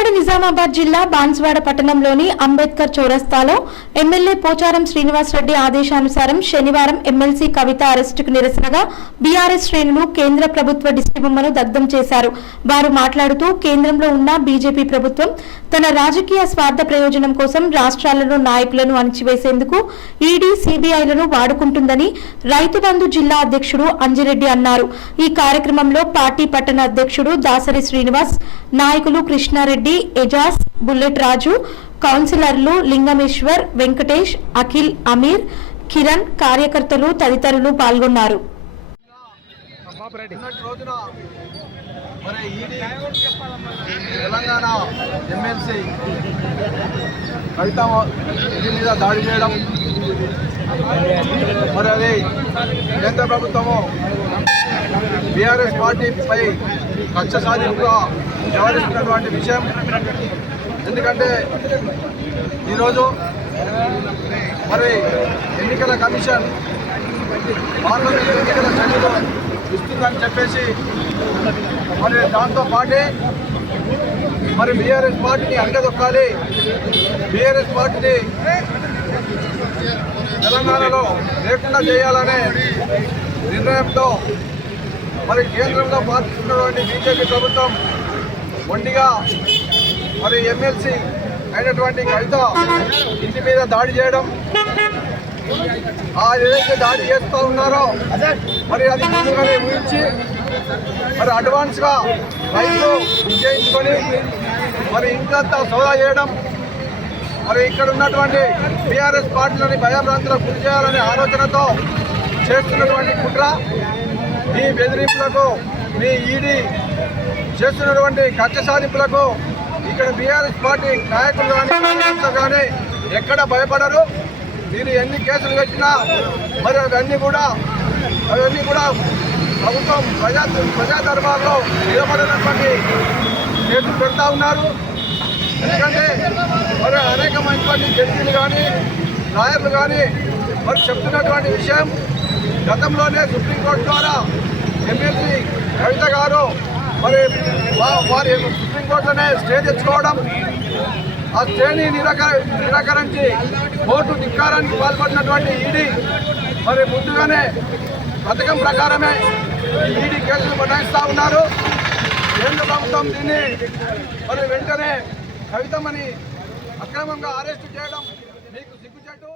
ఉమ్మడి నిజామాబాద్ జిల్లా బాన్స్వాడ పట్టణంలోని అంబేద్కర్ చౌరస్తాలో ఎమ్మెల్యే పోచారం శ్రీనివాస్ రెడ్డి ఆదేశానుసారం శనివారం ఎమ్మెల్సీ కవిత అరెస్టుకు నిరసనగా బీఆర్ఎస్ శ్రేణులు కేంద్ర ప్రభుత్వ దిష్టిబొమ్మను దగ్ధం చేశారు. వారు మాట్లాడుతూ కేంద్రంలో ఉన్న బీజేపీ ప్రభుత్వం తన రాజకీయ స్వార్థ ప్రయోజనం కోసం రాష్ట్రాలలో నాయకులను అణిచివేసేందుకు ఈడీ సిబిఐలను వాడుకుంటుందని రైతు బంధు జిల్లా అధ్యక్షుడు అంజిరెడ్డి అన్నారు. ఈ కార్యక్రమంలో పార్టీ పట్టణ అధ్యక్షుడు దాసరి శ్రీనివాస్, నాయకులు కృష్ణారెడ్డి, ఎజాజ్, బుల్లెట్ రాజు, కౌన్సిలర్లు లింగమేశ్వర్, వెంకటేష్, అఖిల్, అమీర్, కిరణ్, కార్యకర్తలు తదితరులు పాల్గొన్నారు. తెలంగాణ ఎమ్మెల్సీ కవిత మీద దాడి చేయడం, మరి అది కేంద్ర ప్రభుత్వము బీఆర్ఎస్ పార్టీపై కక్ష సాధింపుగా వ్యవహరిస్తున్నటువంటి విషయం. ఎందుకంటే ఈరోజు మరి ఎన్నికల కమిషన్ పార్లమెంట్ ఎన్నికల షెడ్యూల్ ఇస్తుందని చెప్పేసి మరి దాంతో పాటే మరి బీఆర్ఎస్ పార్టీని అంగదొక్కాలి, బీఆర్ఎస్ పార్టీని తెలంగాణలో లేకుండా చేయాలనే నిర్ణయంతో మరి కేంద్రంలో పాల్గొన్నటువంటి బీజేపీ ప్రభుత్వం ఒంటిగా మరి ఎమ్మెల్సీ అయినటువంటి కవిత ఇంటి మీద దాడి చేయడం, ఏదైతే దాడి చేస్తూ ఉన్నారో మరి అది ముందుగానే ఊహించి మరి అడ్వాన్స్గా రైతులు చేయించుకొని మరి ఇంకంతా సోదా చేయడం, మరి ఇక్కడ ఉన్నటువంటి బీఆర్ఎస్ పార్టీలని భయభ్రాంతులకు గురి చేయాలనే ఆలోచనతో చేస్తున్నటువంటి కుట్ర, మీ బెదిరింపులకు, మీ ఈడీ చేస్తున్నటువంటి కక్ష సాధింపులకు ఇక్కడ బీఆర్ఎస్ పార్టీ నాయకులు కానీ ఎక్కడ భయపడరు. మీరు ఎన్ని కేసులు పెట్టినా మరి అవన్నీ కూడా ప్రభుత్వం ప్రజా దర్బార్లో నిలబడినటువంటి కేసులు పెడతా ఉన్నారు. ఎందుకంటే మరి అనేకమైనటువంటి జడ్జీలు కానీ లాయర్లు కానీ మరి చెప్తున్నటువంటి విషయం, గతంలోనే సుప్రీంకోర్టు ద్వారా ఎమ్మెల్సీ కవిత గారు మరి వారి సుప్రీంకోర్టులోనే స్టే తెచ్చుకోవడం, ఆ స్టేని నిరాకరించి కోర్టు ధిక్కారానికి పాల్పడినటువంటి ఈడీ మరి ముందుగానే పథకం ప్రకారమే ఈడీ కేసులు బనాయిస్తూ ఉన్నారు. కేంద్ర ప్రభుత్వం దీన్ని మరి వెంటనే కవితమని అక్రమంగా అరెస్టు చేయడం మీకు సిగ్గుచేటు.